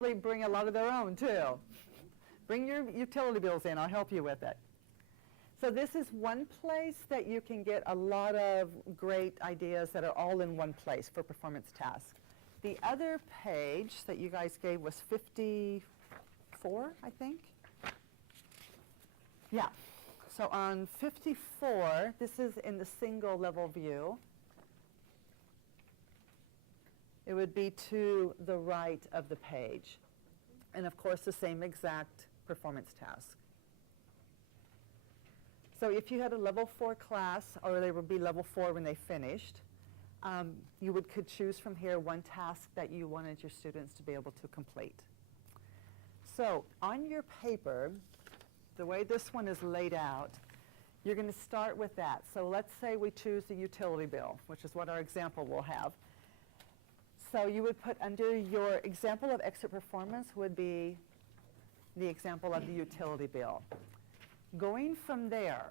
They bring a lot of their own too. Bring your utility bills in, I'll help you with it. So this is one place that you can get a lot of great ideas that are all in one place for performance tasks. The other page that you guys gave was 54, I think. Yeah. So on 54, this is in the single level view. It would be to the right of the page. And of course, the same exact performance task. So if you had a level 4 class, or they would be level 4 when they finished, you could choose from here one task that you wanted your students to be able to complete. So on your paper, the way this one is laid out, you're going to start with that. So let's say we choose the utility bill, which is what our example will have. So you would put under your example of exit performance would be the example of the utility bill. Going from there,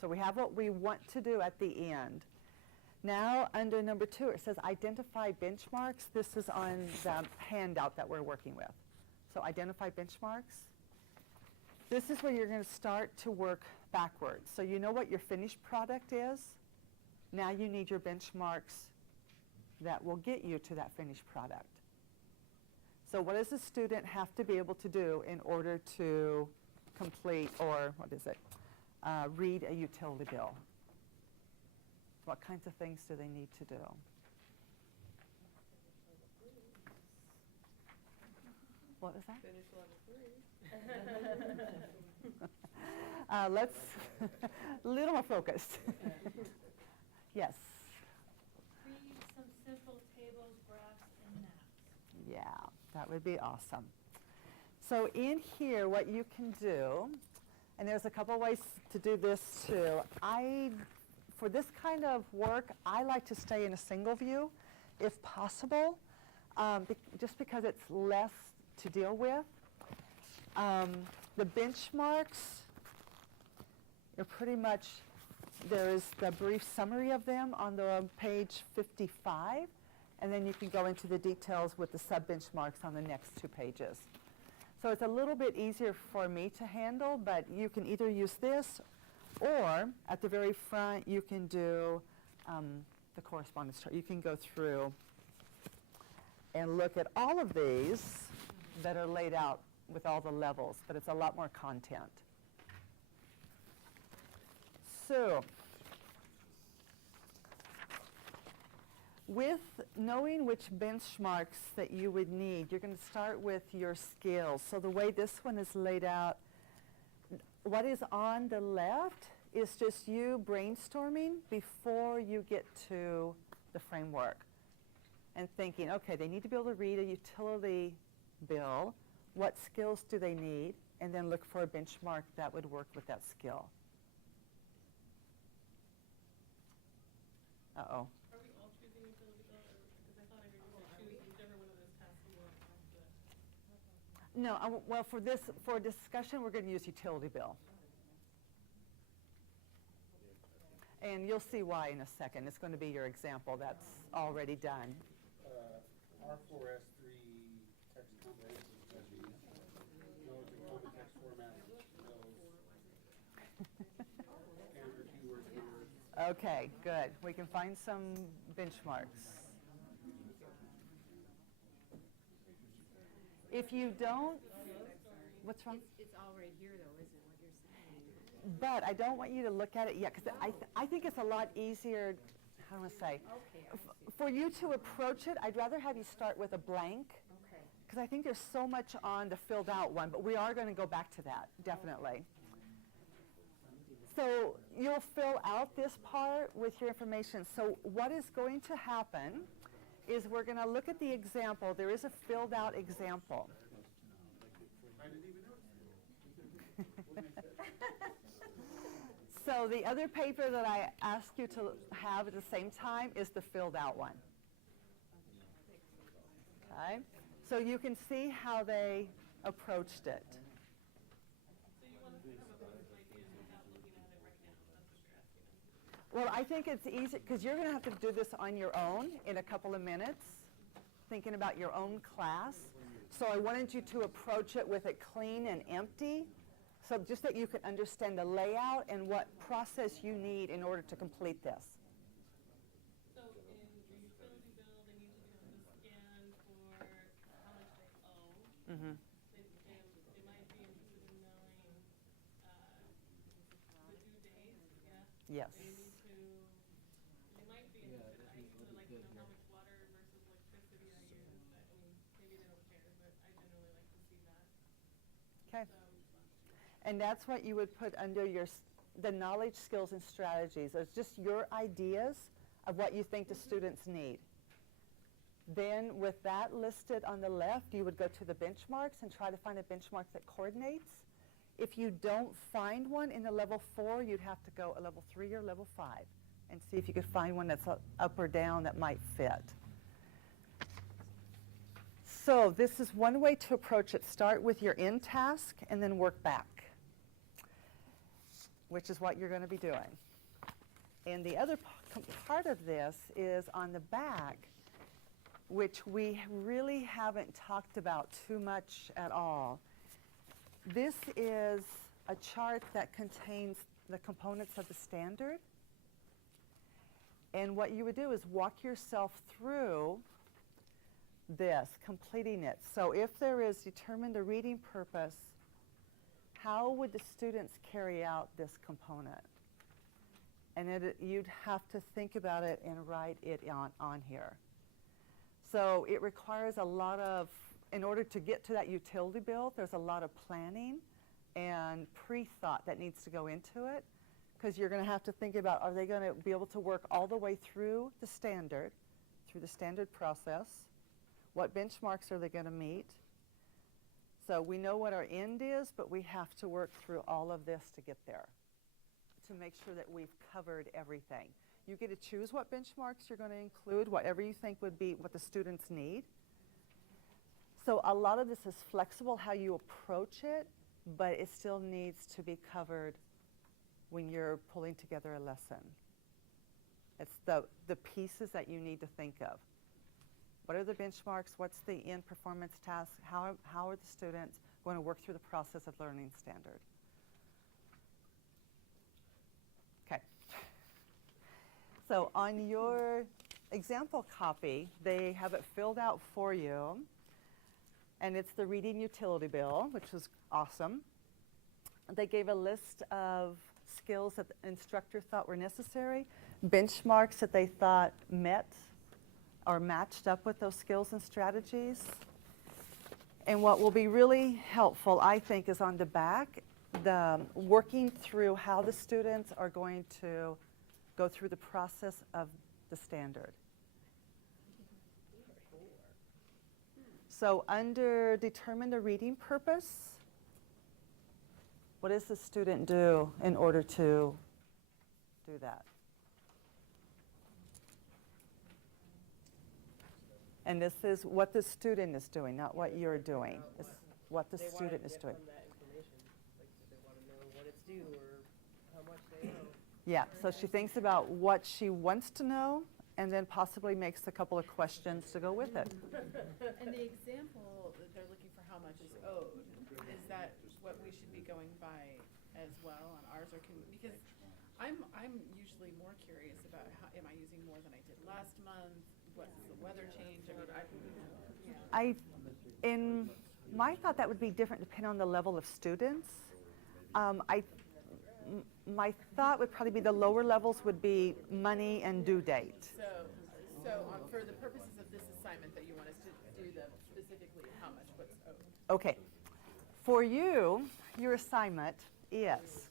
so we have what we want to do at the end. Now under number 2, it says identify benchmarks. This is on the handout that we're working with. So identify benchmarks. This is where you're going to start to work backwards. So you know what your finished product is. Now you need your benchmarks that will get you to that finished product. So what does a student have to be able to do in order to complete, or what is it, read a utility bill? What kinds of things do they need to do? What was that? Finish level 3. Let's, a little more focused. Yes. Read some simple tables, graphs, and maps. Yeah, that would be awesome. So in here, what you can do, and there's a couple ways to do this too. For this kind of work, I like to stay in a single view, if possible, just because it's less to deal with. The benchmarks are pretty much, there is the brief summary of them on the page 55, and then you can go into the details with the sub-benchmarks on the next 2 pages. So it's a little bit easier for me to handle, but you can either use this, or at the very front you can do the correspondence chart. You can go through and look at all of these that are laid out with all the levels, but it's a lot more content. So, with knowing which benchmarks that you would need, you're going to start with your skills. So the way this one is laid out, what is on the left is just you brainstorming before you get to the framework and thinking, okay, they need to be able to read a utility bill. What skills do they need? And then look for a benchmark that would work with that skill. Uh-oh. Are we all choosing utility bill? Because I thought I heard you choose whichever one of those tasks you want after that. No, well, for discussion, we're going to use utility bill. And you'll see why in a second. It's going to be your example that's already done. R4S3 text combinations, no common text format, no standard keywords, keywords. Okay, good. We can find some benchmarks. If you don't, what's wrong? It's all right here, though, isn't it, what you're saying? But I don't want you to look at it yet, because I think it's a lot easier, how do I say, Okay, I see. for you to approach it. I'd rather have you start with a blank, Okay. because I think there's so much on the filled out one, but we are going to go back to that, definitely. So you'll fill out this part with your information. So what is going to happen is we're going to look at the example. There is a filled out example. I didn't even notice. So the other paper that I asked you to have at the same time is the filled out one. Okay? So you can see how they approached it. So you want us to come up with some ideas without looking at it right now? That's what you're asking us. Well, I think it's easy, because you're going to have to do this on your own in a couple of minutes, thinking about your own class. So I wanted you to approach it with it clean and empty, so just that you could understand the layout and what process you need in order to complete this. So in the utility bill, they need to be able to scan for how much they owe. Mm-hmm. They might be interested in knowing the due dates, yeah? Yes. They might be interested, I usually like to know how much water versus electricity I use. I mean, maybe they don't care, but I generally like to see that. Okay. So, And that's what you would put under the knowledge, skills, and strategies. It's just your ideas of what you think the students need. Then with that listed on the left, you would go to the benchmarks and try to find a benchmark that coordinates. If you don't find one in the level 4, you'd have to go a level 3 or level 5 and see if you could find one that's up or down that might fit. So this is one way to approach it. Start with your end task and then work back, which is what you're going to be doing. And the other part of this is on the back, which we really haven't talked about too much at all. This is a chart that contains the components of the standard. And what you would do is walk yourself through this, completing it. So if there is determined a reading purpose, how would the students carry out this component? And you'd have to think about it and write it on here. So it requires a lot of, in order to get to that utility bill, there's a lot of planning and pre-thought that needs to go into it, because you're going to have to think about, are they going to be able to work all the way through the standard process? What benchmarks are they going to meet? So we know what our end is, but we have to work through all of this to get there, to make sure that we've covered everything. You get to choose what benchmarks you're going to include, whatever you think would be what the students need. So a lot of this is flexible how you approach it, but it still needs to be covered when you're pulling together a lesson. It's the pieces that you need to think of. What are the benchmarks? What's the end performance task? How are the students going to work through the process of learning standard? Okay. So on your example copy, they have it filled out for you. And it's the reading utility bill, which was awesome. They gave a list of skills that the instructor thought were necessary, benchmarks that they thought met or matched up with those skills and strategies. And what will be really helpful, I think, is on the back, the working through how the students are going to go through the process of the standard. So under determine the reading purpose, what does the student do in order to do that? And this is what the student is doing, not what you're doing. It's what the student is doing. They want to get from that information, like they want to know what it's due or how much they owe. Yeah, so she thinks about what she wants to know and then possibly makes a couple of questions to go with it. And the example that they're looking for how much is owed, is that what we should be going by as well on ours, or can, because I'm usually more curious about how, am I using more than I did last month? What's the weather change? I mean, In my thought, that would be different depending on the level of students. My thought would probably be the lower levels would be money and due date. so for the purposes of this assignment that you want us to do the specifically how much what's owed. Okay. For you, your assignment is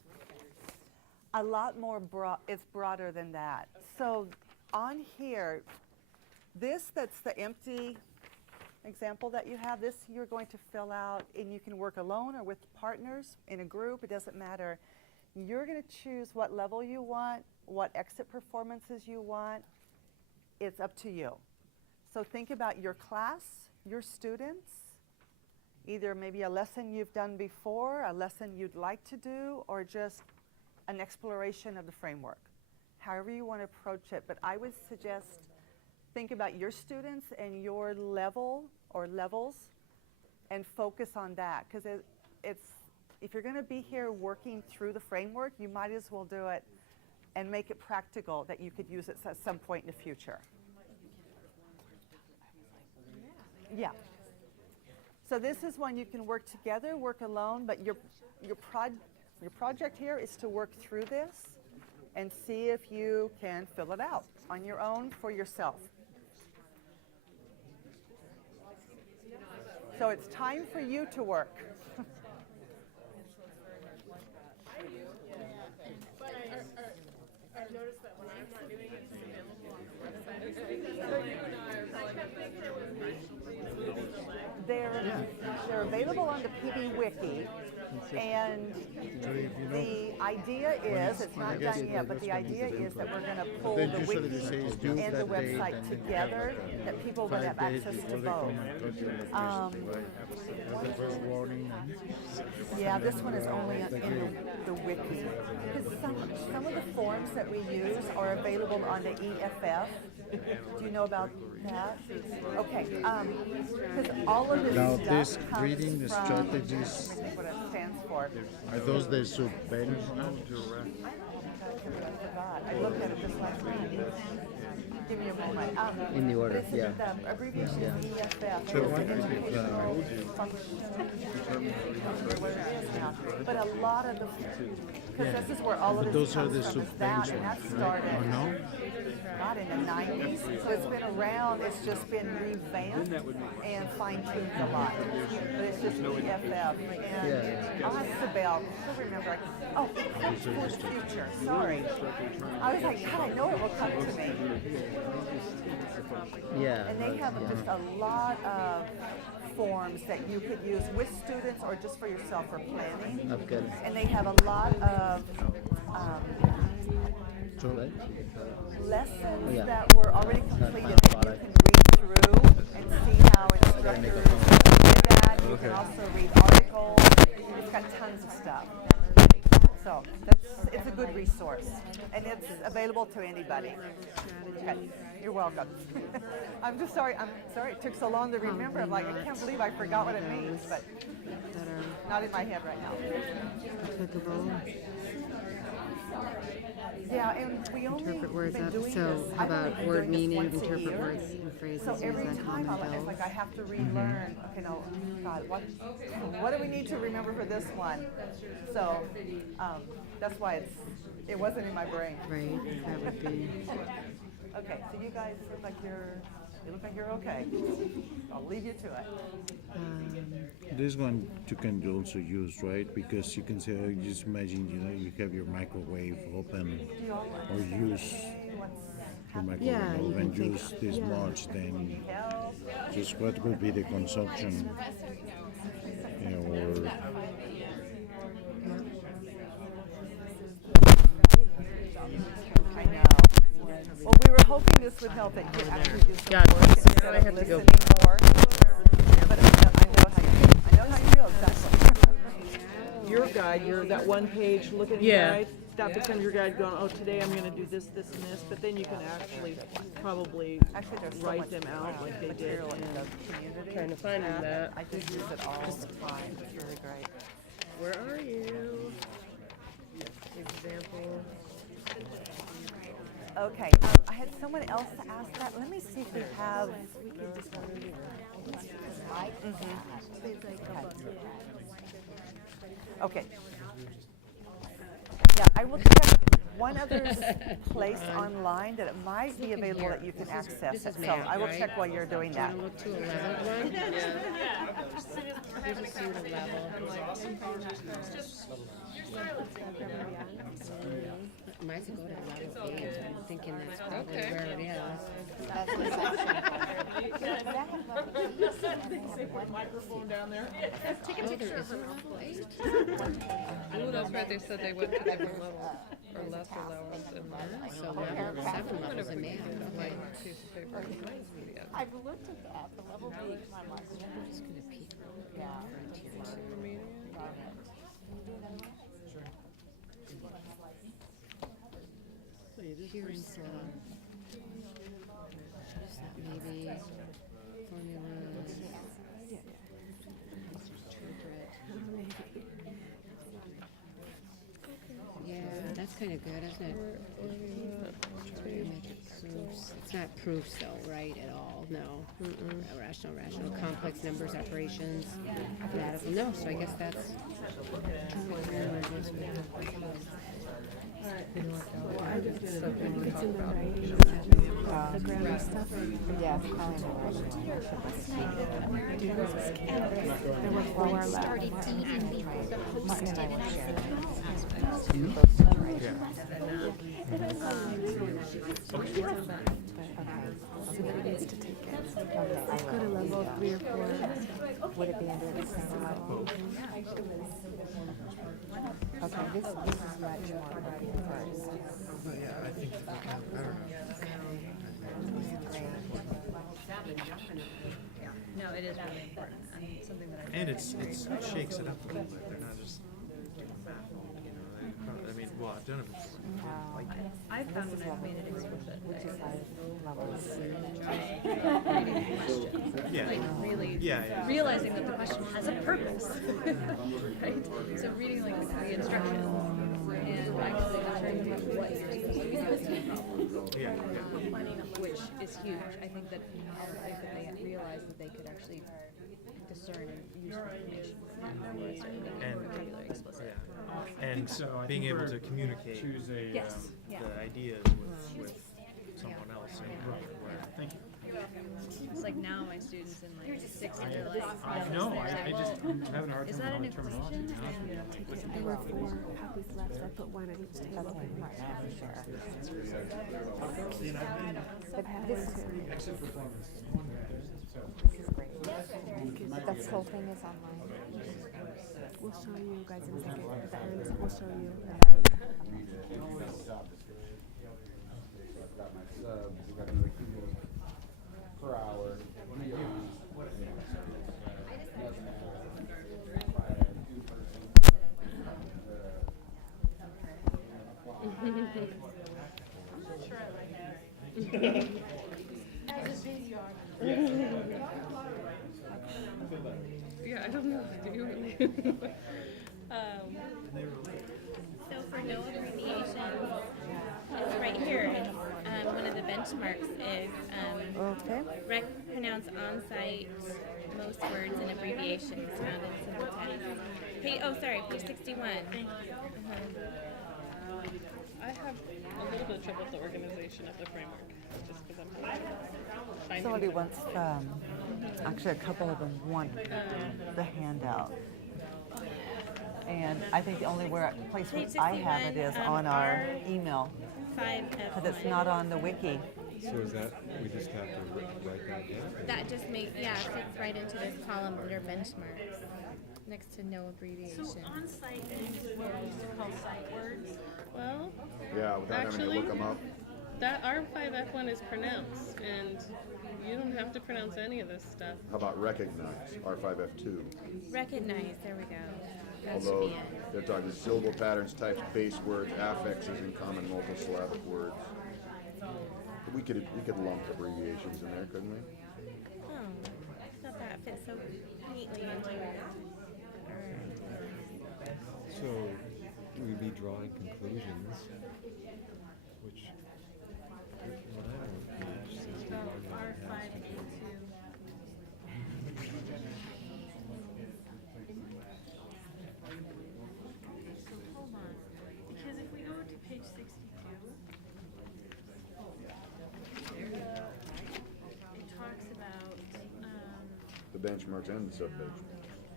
a lot more it's broader than that. So on here, that's the empty example that you have. This you're going to fill out, and you can work alone or with partners in a group. It doesn't matter. You're going to choose what level you want, what exit performances you want. It's up to you. So think about your class, your students, either maybe a lesson you've done before, a lesson you'd like to do, or just an exploration of the framework. However you want to approach it. But I would suggest think about your students and your level or levels and focus on that, because it's, if you're going to be here working through the framework, you might as well do it and make it practical that you could use it at some point in the future. Yeah. So this is one you can work together, work alone, but your project here is to work through this and see if you can fill it out on your own for yourself. So it's time for you to work. But I've noticed that when I'm not doing it, it's available on the website. They're available on the PD Wiki, and the idea is, it's not done yet, but the idea is that we're going to pull Then the usually wiki they say it's due and the that date, website and then you have together, like that people would 5 have days access to before they both. come and touch you on the first, right? That's the first warning. Yeah, this one is only in the wiki. Because some of the forms that we use are available on the EFF. Do you know about that? Okay, because all of this Now, stuff this comes reading the from, strategies, let me think what it stands for. are those the subventions? I forgot. I looked at it just last night. Give me a moment. In the order, But it's, the abbreviation is EFF. So It's what an is it, educational function. I don't remember what it is now. But a lot of the, because this is where all of But this those are comes the from, is that, and that subventions, right? started, Oh, no? not in the 90s, so it's been around, it's just been revamped and fine-tuned a lot. But it's just EFF. And I'll ask Sibel, she'll remember. Oh, Equipped for the Future, sorry. I was like, God, I know it will come to me. Yeah. And they have just a lot of forms that you could use with students or just for yourself for planning. That's good. And they have a lot of lessons Yeah. that were already completed that you can read through and see how instructors did that. You can also read articles. It's got tons of stuff. So it's a good resource, and it's available to anybody. Okay. You're welcome. I'm just sorry. I'm sorry it took so long to remember. I'm like, I can't believe I forgot what it means, but not in my head right now. Yeah, and we only Interpret words been up. doing So this. how I've only about been word doing this meaning, once a interpret year. words and phrases, So use every that time common it's bills. like I have to relearn. Okay, no, God, what do we need to remember for this one? So that's why it wasn't in my brain. Right, that would be. Okay, so you guys look like you're okay. I'll leave you to it. This one you can also use, right? Because you can say, just imagine, you have your microwave open, or use your microwave Yeah, you open, can use think- this yeah. much, then just what would be the consumption? Or I know. Well, we were hoping this would help that you could actually do some Yeah, work instead I of have to go. listening more. But I know how you feel. I know how you feel exactly. Your guide, that one page looking Yeah. guide, that becomes your guide going, oh, today I'm gonna do this, this, and this, but then you can actually probably Actually, there's so write much them out like they did material in in the community. trying to find that. I just use it all the time. It's really great. Where are you? Example. Okay, I had someone else to ask that. Let me see if we have. Okay. Yeah, I will check one other place online that it might be available that you can access it. So I will check while you're doing that. Look to 11th one. Here's a student level. Mine's a go to level 8. I'm thinking that's probably where it is. Microphone down there. Oh, there is a level 8? Oh, that's right, they said they went to different levels, or lesser levels in math. So level 7 levels in math. Okay. Piece of paper. I've looked at that, the level B, I'm like, I'm just gonna peek. yeah. Here's maybe formulas. kind of good, isn't it? Trigonometric proofs. It's not proofs though, right, at all, no. Rational, complex numbers, operations, mathematical, no, so I guess that's. It's in the writing, the grammar stuff. Yeah, it's probably not writing. There were 4 left. Martin and I were sharing. Somebody needs to take it. Let's go to level 3 or 4. Would it be under the same level? Okay, this is much more working first. Yeah, I think it's better No, it is really important. I mean, something that And it shakes it up a little bit. They're not just, I mean, well, I've done it before. I found when I've made it explicit. Which is like level C. Yeah. Like really realizing that the question has a purpose. Right? So reading like the instructions and actually determining what you're supposed to be doing. Which is huge. I think that they realized that they could actually discern and use information and vocabulary explicit. And being able to communicate Yes. Yeah. the ideas with someone else. Thank you. It's like now my students in like 6th are like, I'm having a hard is time that an with terminology. equation? There were 4 copies left. I put 1 on each table. But this is great. This whole thing is online. We'll show you guys in a second. At the end, we'll show you at the end. Got my subs, got another kilo per hour. Yeah, I don't know. Do you? So for no abbreviation, it's right here. One of the benchmarks is pronounce on-site most words and abbreviations found in simple text. Page 61. I have a little bit of trouble with the organization of the framework, just because I'm finding. Somebody wants, actually a couple of them want the handout. And I think the only place where I have it is on our email, because it's not on the wiki. So is that, we just have to write that down? That just fits right into this column under benchmarks, next to no abbreviation. So on-site is what we used to call sight words. Well, Yeah, without having to look them up. that R5F1 is pronounced, and you don't have to pronounce any of this stuff. How about recognize, R5F2? Recognize, there we go. That should Although be it. they're talking syllable patterns, types, base words, affixes, and common multisyllabic words. We could lump abbreviations in there, couldn't we? Oh, I thought that fit so neatly into it. So we'd be drawing conclusions, which, when I don't page 61, Hold on, because if we go to page 62, it talks about, The benchmarks and the sub-benchmarks.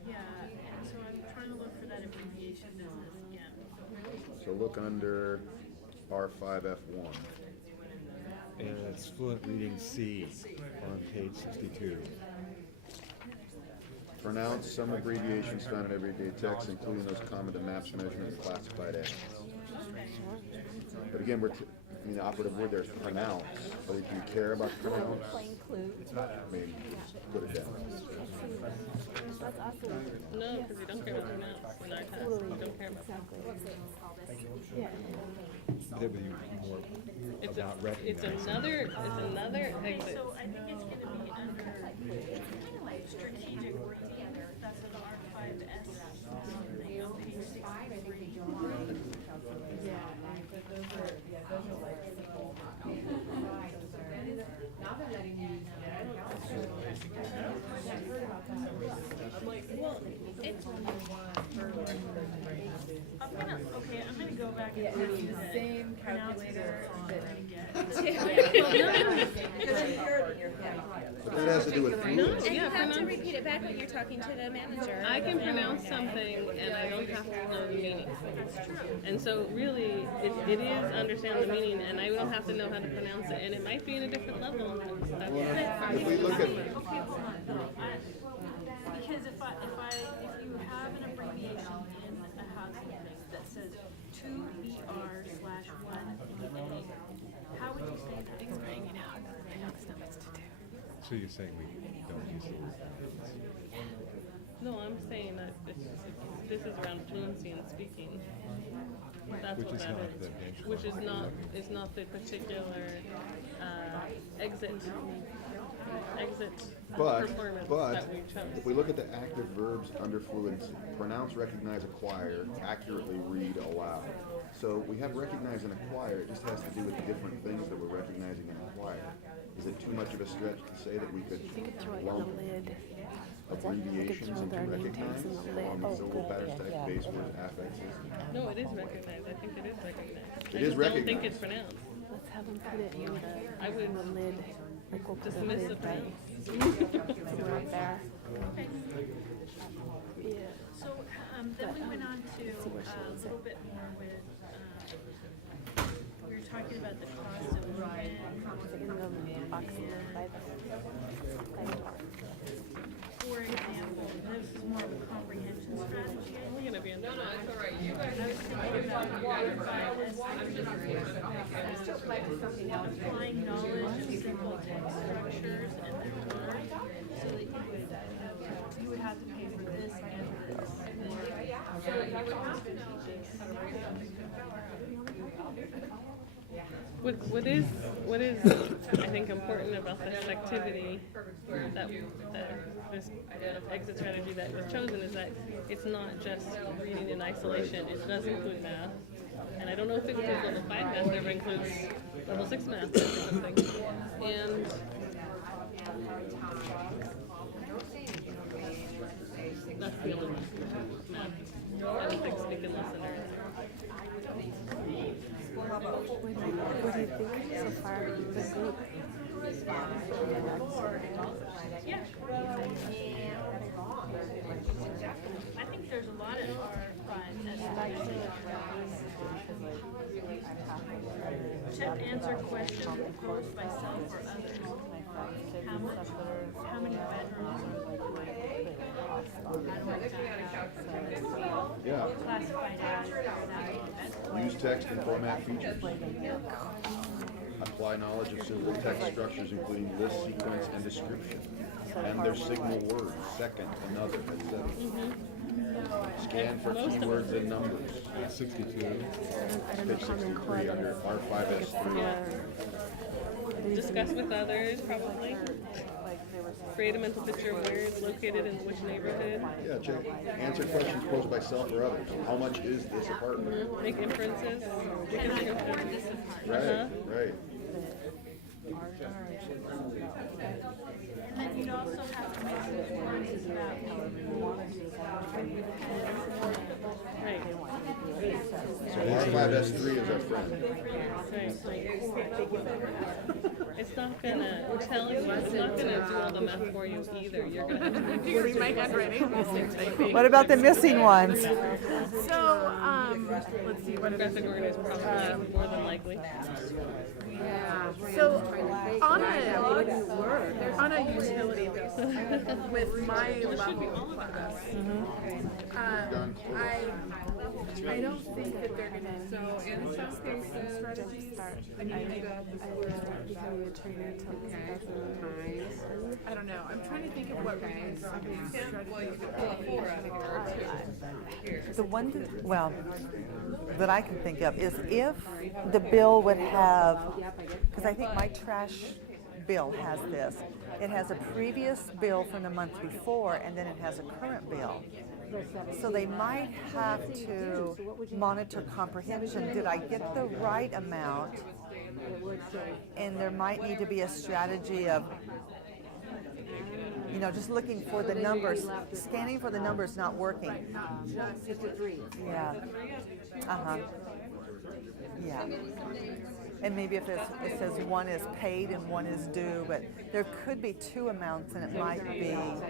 yeah, and so I'm trying to look for that abbreviation business again. So look under R5F1. and it's fluent reading C on page 62. Pronounce some abbreviations found in everyday text, including those common to maps, measurement, and classified entities. But again, the operative word there is pronounce. But if you care about pronounce, I mean, put it down. That's awesome. No, because you don't care about pronounce in our test. You don't care about Yeah. There would be more about It's another exit. So I think it's going to be under strategic work together. That's an R5S thing on page 63. Well, it's. I'm gonna go back and tell you the same calculator that you get. But that has to do with And fluency. you have to repeat it back when you're talking to the manager. I can pronounce something and I don't have to know the meaning. And so really, it is understand the meaning and I don't have to know how to pronounce it. And it might be in a different level. If we look at, Okay, hold on. Because if you have an abbreviation in a housing thing that says 2BR/1 BA, how would you say that? He's bringing it out. I know it's not much to do. So you're saying we don't use those words? No, I'm saying that this is around fluency in speaking. That's Which what is that not is. the benchmark. Which is not the particular exit performance but that we chose. if we look at the active verbs under fluency, pronounce, recognize, acquire, accurately read aloud. So we have recognize and acquire, it just has to do with the different things that we're recognizing and acquire. Is it too much of a stretch to say that we could lump abbreviations into recognize along with syllable patterns, text, base words, affixes? No, it is recognized. I think it is recognized. It I is just don't think recognized. it's pronounced. Let's have them put it in I would the lid. Like we'll put the dismiss lid the right right there. Yeah. So then we went on to a little bit more with, we were talking about the cost of movement. In the box by the door. For example, this is more of a comprehension strategy. We're gonna be in the I was thinking about unified applying knowledge of simple text structures and their time, so that you would have to pay for this and this. So you would have to know this. What is I think important about this activity that this exit strategy that was chosen is that it's not just reading in isolation. It does include math, and I don't know if it includes level 5 math. It never includes level 6 math or something. And that's the only math. I don't think speak and listen or anything. What do you think so far? The group. I think there's a lot of fun. Check answer questions posed by self or others. How many bedrooms Yeah. classified as? Use text and format features. Apply knowledge of simple text structures including list, sequence, and description. And their signal words, second, another, etc. Scan for keywords and numbers. 62. Page 63 under R5S3. Discuss with others, probably. Create a mental picture of where it's located in which neighborhood. Yeah, check. Answer questions posed by self or others. How much is this apartment? Make inferences. Right, right. And then you'd also have to make some choices about Right. So R5S3 is our friend. It's not gonna tell you, it's not gonna do all the math for you either. You're gonna have to Read my handwriting. What about the missing ones? So, let's see, what graphic organizer probably more than likely. So on a utility bill with my level class, I don't think that they're gonna. So in some cases, strategies, I don't know. I'm trying to think of what The one that I can think of is if the bill would have, because I think my trash bill has this. It has a previous bill from the month before, and then it has a current bill. So they might have to monitor comprehension. Did I get the right amount And there might need to be a strategy of, you know, just looking for the numbers, scanning for the numbers not working. Just a 3. Yeah. Uh-huh. Yeah. And maybe if it says one is paid and one is due, but there could be 2 amounts and it might be. Yeah,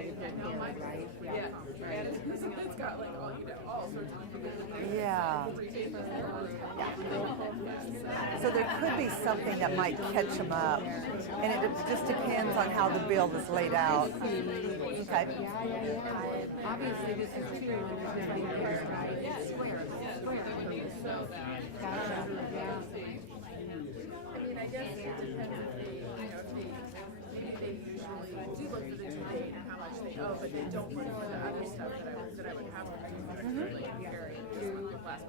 and it's got like all, you know, all sorts of. Yeah. So there could be something that might catch them up. And it just depends on how the bill is laid out. Okay. Obviously, this is 2, but there's nothing here, right? It's square. Gotcha, yeah. I mean, I guess it depends if they, you know, if they, maybe they usually do look for the due date and how much they owe, but they don't look for the other stuff that I would have them do, like comparing this month with last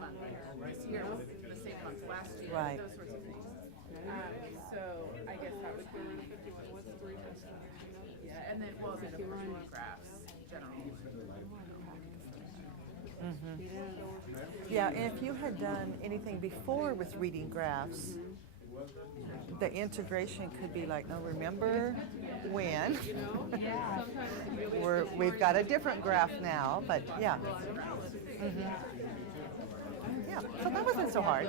month or this year with the same month last year, Right. those sorts of things. So I guess that would be, yeah, and then, well, then of course you want graphs, generally. Yeah, and if you had done anything before with reading graphs, the integration could be like, no, remember when? We've got a different graph now, but yeah. Yeah, so that wasn't so hard.